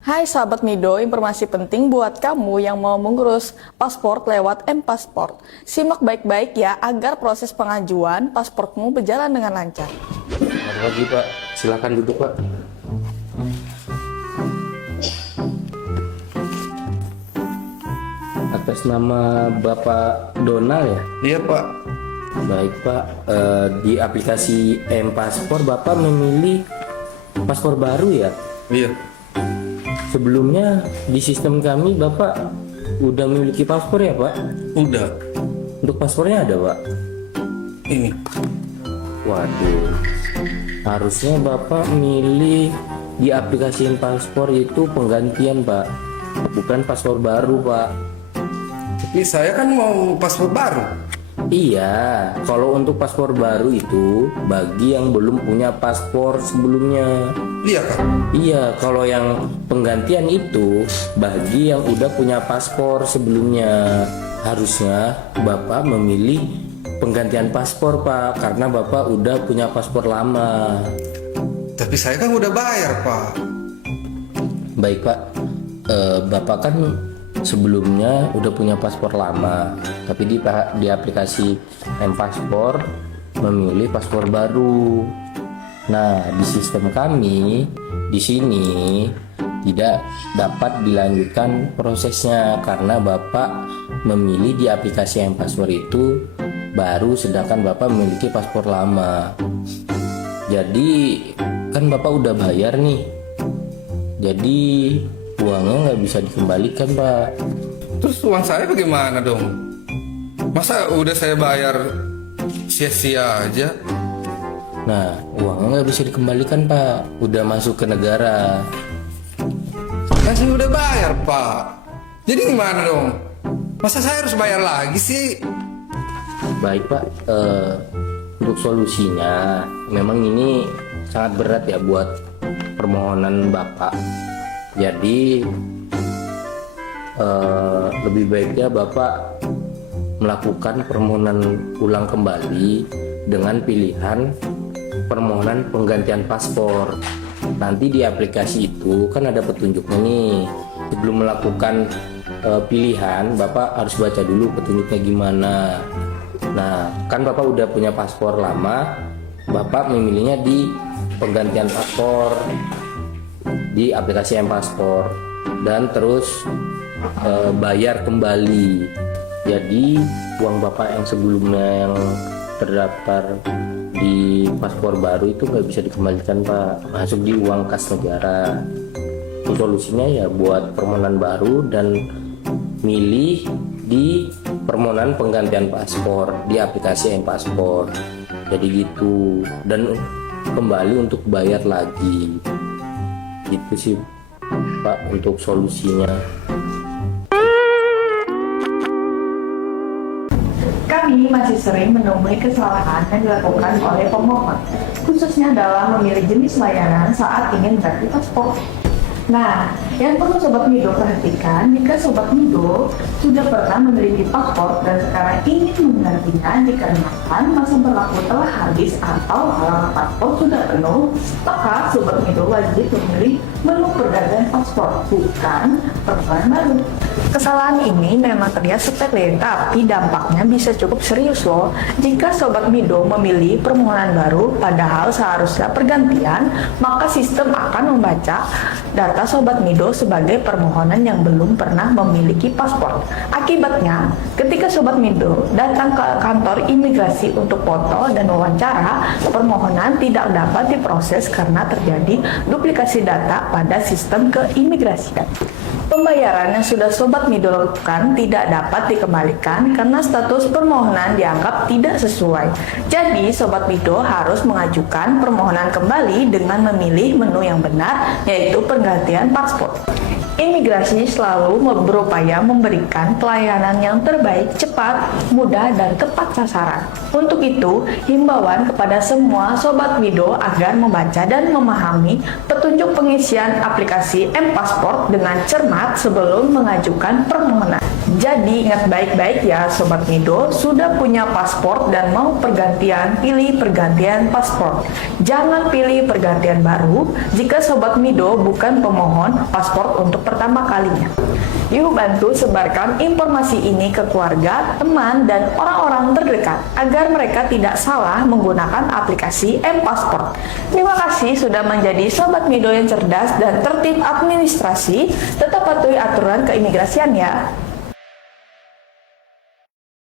Hai sahabat Mido, informasi penting buat kamu yang mau mengurus paspor lewat M-Pasport. Simak baik-baik ya agar proses pengajuan pasportmu berjalan dengan lancar. Selamat pagi Pak, silakan duduk Pak. Atas nama Bapak Donald ya? Iya Pak. Baik Pak, di aplikasi M-Paspor Bapak memilih paspor baru ya? Iya. Sebelumnya di sistem kami Bapak udah memiliki paspor ya Pak? Udah. Untuk paspornya ada Pak? Ini. Waduh, harusnya Bapak milih di aplikasi paspor itu penggantian Pak, bukan paspor baru Pak. Tapi saya kan mau paspor baru. Iya, kalau untuk paspor baru itu bagi yang belum punya paspor sebelumnya. Iya Kak. Iya, kalau yang penggantian itu bagi yang udah punya paspor sebelumnya. Harusnya Bapak memilih penggantian paspor Pak, karena Bapak udah punya paspor lama. Tapi saya kan udah bayar Pak. Baik Pak, Bapak kan sebelumnya udah punya paspor lama, tapi di aplikasi M-Paspor memilih paspor baru. Nah, di sistem kami di sini tidak dapat dilanjutkan prosesnya karena Bapak memilih di aplikasi M-Paspor itu baru, sedangkan Bapak memiliki paspor lama. Jadi kan Bapak udah bayar nih, jadi uangnya nggak bisa dikembalikan Pak. Terus uang saya bagaimana dong? Masa udah saya bayar sia-sia aja? Nah, uangnya nggak bisa dikembalikan Pak, udah masuk ke negara. Kan saya udah bayar Pak. Jadi gimana dong? Masa saya harus bayar lagi sih? Baik Pak, untuk solusinya memang ini sangat berat ya buat permohonan Bapak. Jadi lebih baiknya Bapak melakukan permohonan ulang kembali dengan pilihan permohonan penggantian paspor. Nanti di aplikasi itu kan ada petunjuknya nih. Sebelum melakukan pilihan, Bapak harus baca dulu petunjuknya gimana. Nah, kan Bapak udah punya paspor lama, Bapak memilihnya di penggantian paspor di aplikasi M-Paspor dan terus bayar kembali. Jadi uang Bapak yang sebelumnya yang terdaftar di paspor baru itu nggak bisa dikembalikan Pak, masuk di uang kas negara. Itu solusinya ya buat permohonan baru dan milih di permohonan penggantian paspor di aplikasi M-Paspor. Jadi gitu, dan kembali untuk bayar lagi. Itu sih Pak untuk solusinya. Kami masih sering menemui kesalahan yang dilakukan oleh pemohon, khususnya dalam memilih jenis layanan saat ingin mengganti paspor. Nah, yang perlu Sobat Mido perhatikan, jika Sobat Mido sudah pernah memiliki paspor dan sekarang ingin menggantinya dikarenakan masa berlaku telah habis atau halaman paspor sudah penuh, maka Sobat Mido wajib memilih menu pergantian paspor, bukan permohonan baru. Kesalahan ini memang terlihat sepele, tapi dampaknya bisa cukup serius loh. Jika Sobat Mido memilih permohonan baru, padahal seharusnya pergantian, maka sistem akan membaca data Sobat Mido sebagai permohonan yang belum pernah memiliki paspor. Akibatnya, ketika Sobat Mido datang ke kantor imigrasi untuk foto dan wawancara, permohonan tidak dapat diproses karena terjadi duplikasi data pada sistem keimigrasian. Pembayaran yang sudah Sobat Mido lakukan tidak dapat dikembalikan karena status permohonan dianggap tidak sesuai. Jadi, Sobat Mido harus mengajukan permohonan kembali dengan memilih menu yang benar, yaitu penggantian paspor. Imigrasi selalu berupaya memberikan pelayanan yang terbaik, cepat, mudah, dan tepat sasaran. Untuk itu, himbauan kepada semua Sobat Mido agar membaca dan memahami petunjuk pengisian aplikasi M-Pasport dengan cermat sebelum mengajukan permohonan. Jadi ingat baik-baik ya Sobat Mido, sudah punya paspor dan mau pergantian, pilih pergantian paspor. Jangan pilih pergantian baru jika Sobat Mido bukan pemohon paspor untuk pertama kalinya. Yuk bantu sebarkan informasi ini ke keluarga, teman, dan orang-orang terdekat agar mereka tidak salah menggunakan aplikasi M-Pasport. Terima kasih sudah menjadi Sobat Mido yang cerdas dan tertib administrasi. Tetap patuhi aturan keimigrasian ya.